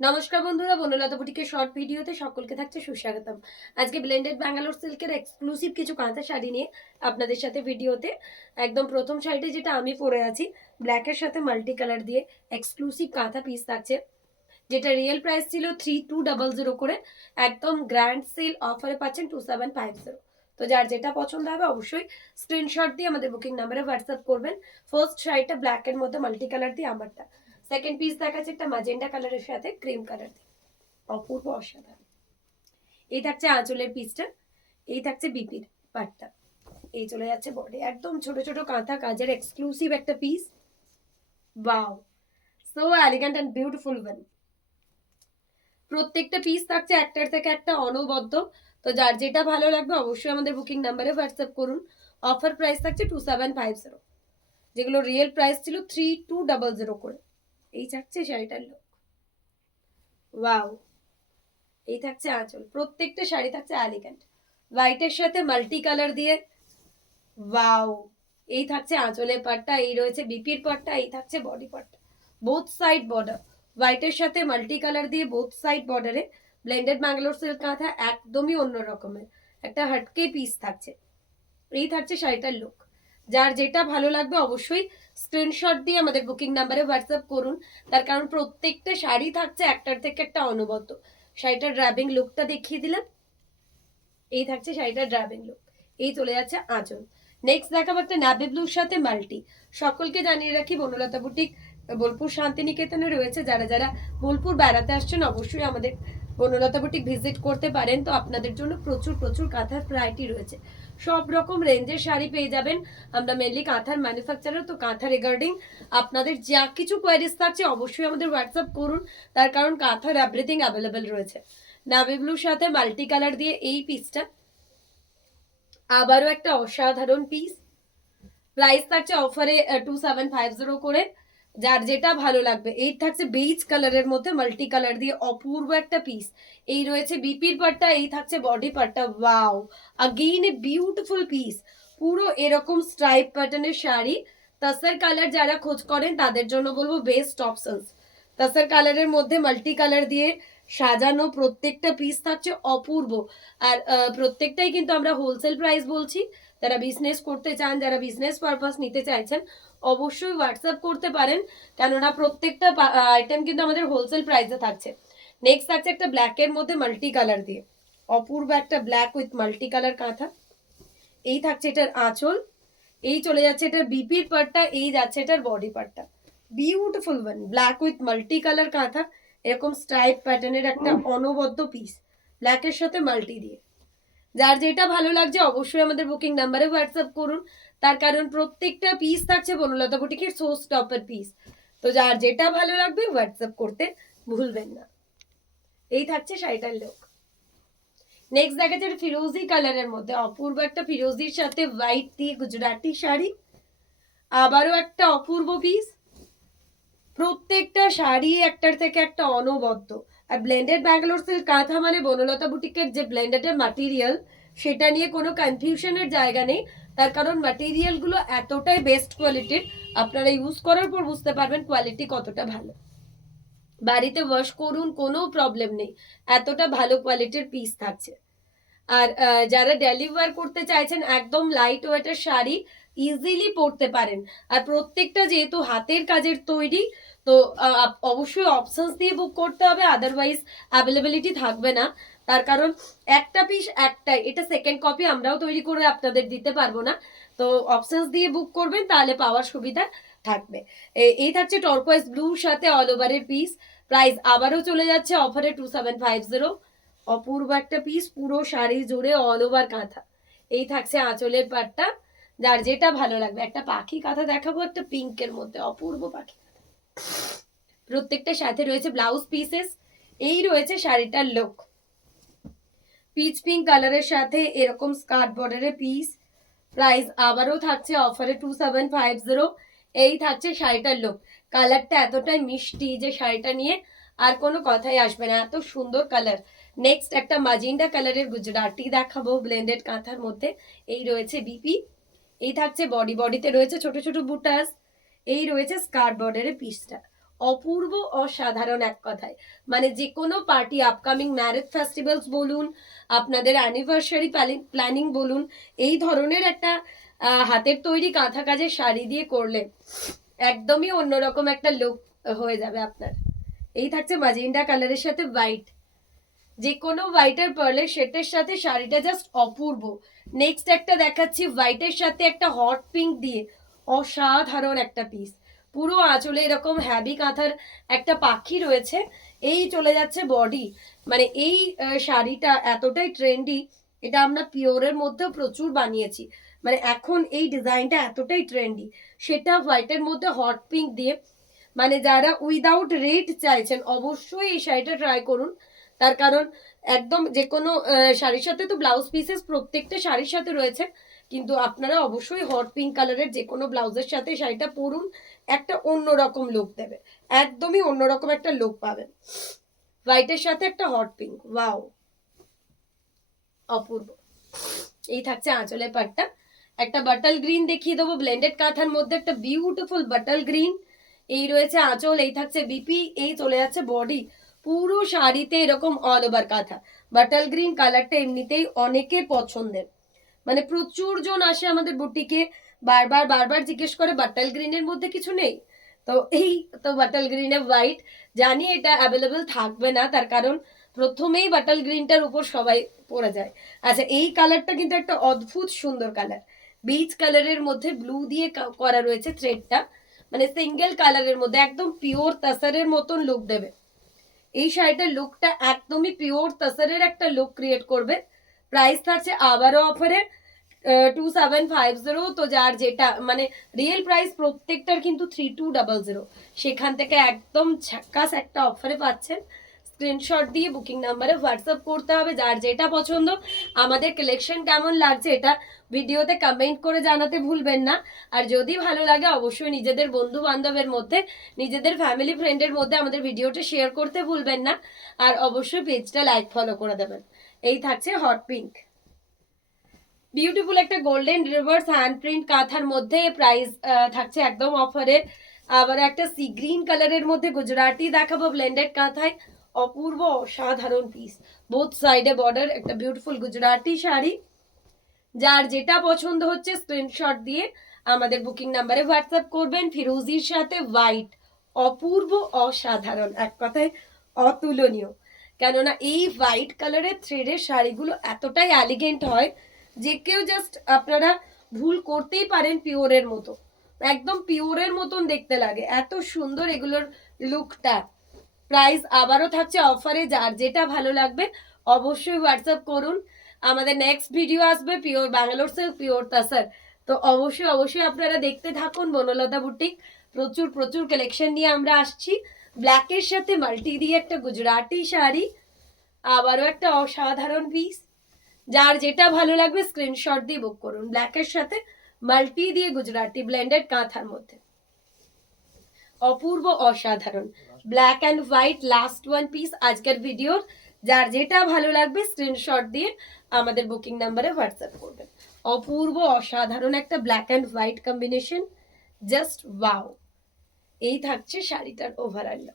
নমস্কার বন্ধুরা, বনলতা বুটিকের শর্ট ভিডিওতে সকলকে থাকছে সুস্বাগতম। আজকে ব্লেন্ডেড ব্যাঙ্গালোর সিল্কের এক্সক্লুসিভ কিছু কাঁথা শাড়ি নিয়ে আপনাদের সাথে ভিডিওতে একদম প্রথম শাড়িতে যেটা আমি পরে আছি ব্ল্যাকের সাথে মাল্টি কালার দিয়ে এক্সক্লুসিভ কাঁথা পিস থাকছে, যেটা রিয়েল প্রাইস ছিল 3200 করে, একদম গ্র্যান্ড সেল অফারে পাচ্ছেন 2750। তো যার যেটা পছন্দ হবে অবশ্যই স্ক্রিনশট দিয়ে আমাদের বুকিং নাম্বারে হোয়াটসঅ্যাপ করবেন। ফার্স্ট শাড়িটা ব্ল্যাকের মধ্যে মাল্টি কালার দিয়ে আমারটা, সেকেন্ড পিস দেখাচ্ছে একটা ম্যাজেন্টা কালারের সাথে ক্রিম কালার দিয়ে, অপূর্ব অসাধারণ। এই থাকছে আঁচলের পিসটা, এই থাকছে বিপির পাটটা, এই চলে যাচ্ছে বডি, একদম ছোট ছোট কাঁথা কাজের এক্সক্লুসিভ একটা piece. Wow, so elegant and beautiful one. প্রত্যেকটা পিস থাকছে একটার থেকে একটা অনবদ্য। তো যার যেটা ভালো লাগবে অবশ্যই আমাদের বুকিং নাম্বারে হোয়াটসঅ্যাপ করুন। অফার প্রাইস থাকছে 2750, যেগুলো রিয়েল প্রাইস ছিল 3200 করে। এই থাকছে শাড়িটার লুক। ওয়াও, এই থাকছে আঁচল, প্রত্যেকটা শাড়ি থাকছে এলিগেন্ট হোয়াইটের সাথে মাল্টি কালার দিয়ে। ওয়াও, এই থাকছে আঁচলের পাটটা, এই রয়েছে বিপির পাটটা, এই থাকছে বডি পাটটা, বোথ সাইড বর্ডার হোয়াইটের সাথে মাল্টি কালার দিয়ে বোথ সাইড বর্ডারে ব্লেন্ডেড ম্যাঙ্গালোর সিল্ক কাঁথা, একদমই অন্য রকমের একটা হাটকে পিস থাকছে। এই থাকছে শাড়িটার লুক। যার যেটা ভালো লাগবে অবশ্যই স্ক্রিনশট দিয়ে আমাদের বুকিং নাম্বারে হোয়াটসঅ্যাপ করুন। তার কারণ প্রত্যেকটা শাড়ি থাকছে একটার থেকে একটা অনবদ্য। শাড়িটার ড্রাবিং লুকটা দেখিয়ে দিলাম, এই থাকছে শাড়িটার ড্রাবিং লুক। এই চলে যাচ্ছে আঁচল। নেক্সট দেখাবো একটা নাভি ব্লুর সাথে মাল্টি। সকলকে জানিয়ে রাখি বনলতা বুটিক বোলপুর শান্তিনিকেতনে রয়েছে। যারা যারা বোলপুর বেড়াতে আসছেন অবশ্যই আমাদের বনলতা বুটিক ভিজিট করতে পারেন। তো আপনাদের জন্য প্রচুর প্রচুর কাঁথার ভ্যারাইটি রয়েছে, সব রকম রেঞ্জের শাড়ি পেয়ে যাবেন। আমরা মেনলি কাঁথার ম্যানুফ্যাকচারার, তো কাঁথা রিগার্ডিং আপনাদের যা কিছু কোয়ারিজ থাকছে অবশ্যই আমাদের হোয়াটসঅ্যাপ করুন। তার কারণ কাঁথার এভরিথিং অ্যাভেলেবেল রয়েছে। নাভি ব্লুর সাথে মাল্টি কালার দিয়ে এই পিসটা আবারও একটা অসাধারণ পিস। প্রাইস থাকছে অফারে 2750 করে। যার যেটা ভালো লাগবে, এই থাকছে বেজ কালারের মধ্যে মাল্টি কালার দিয়ে অপূর্ব একটা পিস। এই রয়েছে বিপির পাটটা, এই থাকছে বডি পাটটা। Wow, again a beautiful piece. পুরো এরকম স্ট্রাইপ প্যাটার্নের শাড়ি, তাসার কালার যারা খোঁজ করেন তাদের জন্য বলবো বেস্ট অপশনস। তাসার কালারের মধ্যে মাল্টি কালার দিয়ে সাজানো প্রত্যেকটা পিস থাকছে অপূর্ব। আর প্রত্যেকটাই কিন্তু আমরা হোলসেল প্রাইস বলছি। যারা বিজনেস করতে চান, যারা বিজনেস পারপাস নিতে চাইছেন অবশ্যই হোয়াটসঅ্যাপ করতে পারেন, কেননা প্রত্যেকটা আইটেম কিন্তু আমাদের হোলসেল প্রাইসে থাকছে। নেক্সট থাকছে একটা ব্ল্যাকের মধ্যে মাল্টি কালার দিয়ে অপূর্ব একটা ব্ল্যাক উইথ মাল্টি কালার কাঁথা। এই থাকছে এটার আঁচল, এই চলে যাচ্ছে এটার বিপির পার্টটা, এই যাচ্ছে এটার বডি পার্টটা। Beautiful one, black with multi colour কাঁথা, এরকম স্ট্রাইপ প্যাটার্নের একটা অনবদ্য পিস ব্ল্যাকের সাথে মাল্টি দিয়ে। যার যেটা ভালো লাগছে অবশ্যই আমাদের বুকিং নাম্বারে হোয়াটসঅ্যাপ করুন। তার কারণ প্রত্যেকটা পিস থাকছে বনলতা বুটিকের শো স্টপের পিস। তো যার যেটা ভালো লাগবে হোয়াটসঅ্যাপ করতে ভুলবেন না। এই থাকছে শাড়িটার লুক। নেক্সট দেখা যাচ্ছে ফিরোজি কালারের মধ্যে অপূর্ব একটা ফিরোজির সাথে হোয়াইট দিয়ে গুজরাটি শাড়ি, আবারও একটা অপূর্ব পিস। প্রত্যেকটা শাড়ি একটার থেকে একটা অনবদ্য। আর ব্লেন্ডেড ব্যাঙ্গালোর সিল্ক কাঁথা মানে বনলতা বুটিকের যে ব্লেন্ডেডের ম্যাটেরিয়াল, সেটা নিয়ে কোনো কনফিউশনের জায়গা নেই। তার কারণ ম্যাটেরিয়ালগুলো এতটাই বেস্ট কোয়ালিটির, আপনারা ইউজ করার পর বুঝতে পারবেন কোয়ালিটি কতটা ভালো। বাড়িতে ওয়াশ করুন, কোনো প্রবলেম নেই, এতটা ভালো কোয়ালিটির পিস থাকছে। আর যারা ডেলি ওয়্যার করতে চাইছেন একদম লাইট ওয়েটের শাড়ি ইজিলি পরতে পারেন। আর প্রত্যেকটা যেহেতু হাতের কাজের তৈরি, তো অবশ্যই অপশনস দিয়ে বুক করতে হবে, আদারওয়াইজ অ্যাভেলেবিলিটি থাকবে না। তার কারণ একটা পিস একটাই, এটা সেকেন্ড কপি আমরাও তৈরি করে আপনাদের দিতে পারবো না। তো অপশনস দিয়ে বুক করবেন, তাহলে পাওয়ার সুবিধা থাকবে। এই থাকছে টর্কোয়েজ ব্লুর সাথে অল ওভারের পিস। প্রাইস আবারও চলে যাচ্ছে অফারে 2750। অপূর্ব একটা পিস, পুরো শাড়ি জুড়ে অল ওভার কাঁথা। এই থাকছে আঁচলের পাটটা। যার যেটা ভালো লাগবে, একটা পাখি কাঁথা দেখাবো একটা পিঙ্কের মধ্যে, অপূর্ব পাখি কাঁথা। প্রত্যেকটা সাথে রয়েছে ব্লাউজ পিসেস। এই রয়েছে শাড়িটার লুক, পিচ পিঙ্ক কালারের সাথে এরকম স্কার্ট বর্ডারের পিস। প্রাইস আবারও থাকছে অফারে 2750। এই থাকছে শাড়িটার লুক। কালারটা এতটাই মিষ্টি যে শাড়িটা নিয়ে আর কোনো কথাই আসবে না, এত সুন্দর কালার। নেক্সট একটা মাজেন্ডা কালারের গুজরাটি দেখাবো ব্লেন্ডেড কাঁথার মধ্যে। এই রয়েছে বিপি, এই থাকছে বডি, বডিতে রয়েছে ছোট ছোট বুটাস। এই রয়েছে স্কার্ট বর্ডারের পিসটা, অপূর্ব অসাধারণ এক কথায়। মানে যে কোনো পার্টি, আপকামিং ম্যারেজ ফেস্টিভ্যালস বলুন, আপনাদের অ্যানিভার্সারি প্ল্যানিং বলুন, এই ধরনের একটা হাতের তৈরি কাঁথা কাজের শাড়ি দিয়ে করলে একদমই অন্যরকম একটা লুক হয়ে যাবে আপনার। এই থাকছে ম্যাজেন্টা কালারের সাথে হোয়াইট, যে কোনো হোয়াইটের পার্লের শেডের সাথে শাড়িটা জাস্ট অপূর্ব। নেক্সট একটা দেখাচ্ছি হোয়াইটের সাথে একটা হট পিঙ্ক দিয়ে, অসাধারণ একটা পিস। পুরো আঁচলে এরকম হ্যাভি কাঁথার একটা পাখি রয়েছে। এই চলে যাচ্ছে বডি। মানে এই শাড়িটা এতটাই ট্রেন্ডি, এটা আমরা পিওরের মধ্যেও প্রচুর বানিয়েছি। মানে এখন এই ডিজাইনটা এতটাই ট্রেন্ডি, সেটা হোয়াইটের মধ্যে হট পিঙ্ক দিয়ে। মানে যারা উইদাউট রেট চাইছেন অবশ্যই এই শাড়িটা ট্রাই করুন। তার কারণ একদম যে কোনো শাড়ির সাথে তো ব্লাউজ পিসেস প্রত্যেকটা শাড়ির সাথে রয়েছে, কিন্তু আপনারা অবশ্যই হট পিঙ্ক কালারের যে কোনো ব্লাউজের সাথে শাড়িটা পরুন, একটা অন্যরকম লুক দেবে, একদমই অন্যরকম একটা লুক পাবেন। হোয়াইটের সাথে একটা হট পিঙ্ক, ওয়াও, অপূর্ব। এই থাকছে আঁচলের পাটটা। একটা বাটল গ্রিন দেখিয়ে দেবো, ব্লেন্ডেড কাঁথার মধ্যে একটা বিউটিফুল বাটল গ্রিন। এই রয়েছে আঁচল, এই থাকছে বিপি, এই চলে যাচ্ছে বডি। পুরো শাড়িতে এরকম অল ওভার কাঁথা। বাটল গ্রিন কালারটা এমনিতেই অনেকের পছন্দের, মানে প্রচুর জন আসে আমাদের বুটিকে, বারবার বারবার জিজ্ঞেস করে বাটল গ্রিনের মধ্যে কিছু নেই। তো এই তো বাটল গ্রিনে হোয়াইট, জানি এটা অ্যাভেলেবেল থাকবে না, তার কারণ প্রথমেই বাটল গ্রিনটার উপর সবাই পড়ে যায়। আচ্ছা, এই কালারটা কিন্তু একটা অদ্ভুত সুন্দর কালার, বিচ কালারের মধ্যে ব্লু দিয়ে করা রয়েছে থ্রেডটা। মানে সিঙ্গেল কালারের মধ্যে একদম পিওর তাসারের মতন লুক দেবে। এই শাড়িটার লুকটা একদমই পিওর তাসারের একটা লুক ক্রিয়েট করবে। প্রাইস থাকছে আবারও অফারে 2750। তো যার যেটা মানে রিয়েল প্রাইস প্রত্যেকটার কিন্তু 3200, সেখান থেকে একদম ঝাক্কাস একটা অফারে পাচ্ছেন। স্ক্রিনশট দিয়ে বুকিং নাম্বারে হোয়াটসঅ্যাপ করতে হবে। যার যেটা পছন্দ, আমাদের কালেকশন কেমন লাগছে এটা ভিডিওতে কমেন্ট করে জানাতে ভুলবেন না। আর যদি ভালো লাগে অবশ্যই নিজেদের বন্ধু বান্ধবের মধ্যে, নিজেদের ফ্যামিলি ফ্রেন্ডের মধ্যে আমাদের ভিডিওটা শেয়ার করতে ভুলবেন না। আর অবশ্যই পেজটা লাইক ফলো করে দেবেন। এই থাকছে হট পিঙ্ক, বিউটিফুল একটা গোল্ডেন রিভার্স হ্যান্ড প্রিন্ট কাঁথার মধ্যে। প্রাইস থাকছে একদম অফারে। আবার একটা সি গ্রিন কালারের মধ্যে গুজরাটি দেখাবো ব্লেন্ডেড কাঁথায়, অপূর্ব অসাধারণ পিস। বোথ সাইডে বর্ডার, একটা বিউটিফুল গুজরাটি শাড়ি। যার যেটা পছন্দ হচ্ছে স্ক্রিনশট দিয়ে আমাদের বুকিং নাম্বারে হোয়াটসঅ্যাপ করবেন। ফিরোজির সাথে হোয়াইট, অপূর্ব অসাধারণ, এক কথায় অতুলনীয়। কেননা এই হোয়াইট কালারের থ্রেডের শাড়িগুলো এতটাই এলিগেন্ট হয় যে কেউ জাস্ট আপনারা ভুল করতেই পারেন, পিওরের মতো, একদম পিওরের মতন দেখতে লাগে, এত সুন্দর এগুলোর লুকটা। প্রাইস আবারও থাকছে অফারে, যার যেটা ভালো লাগবে অবশ্যই হোয়াটসঅ্যাপ করুন। আমাদের নেক্সট ভিডিও আসবে পিওর ব্যাঙ্গালোর সিল্ক, পিওর তাসার। তো অবশ্যই অবশ্যই আপনারা দেখতে থাকুন বনলতা বুটিক। প্রচুর প্রচুর কালেকশন নিয়ে আমরা আসছি। ব্ল্যাকের সাথে মাল্টি দিয়ে একটা গুজরাটি শাড়ি, আবারও একটা অসাধারণ পিস। যার যেটা ভালো লাগবে স্ক্রিনশট দিয়ে বুক করুন। ব্ল্যাকের সাথে মাল্টি দিয়ে গুজরাটি ব্লেন্ডেড কাঁথার মধ্যে, অপূর্ব অসাধারণ। Black and white last one piece আজকের ভিডিওর। যার যেটা ভালো লাগবে স্ক্রিনশট দিয়ে আমাদের বুকিং নাম্বারে হোয়াটসঅ্যাপ করবেন। অপূর্ব অসাধারণ একটা black and white combination, just wow. এই থাকছে শাড়িটার ওভারঅল।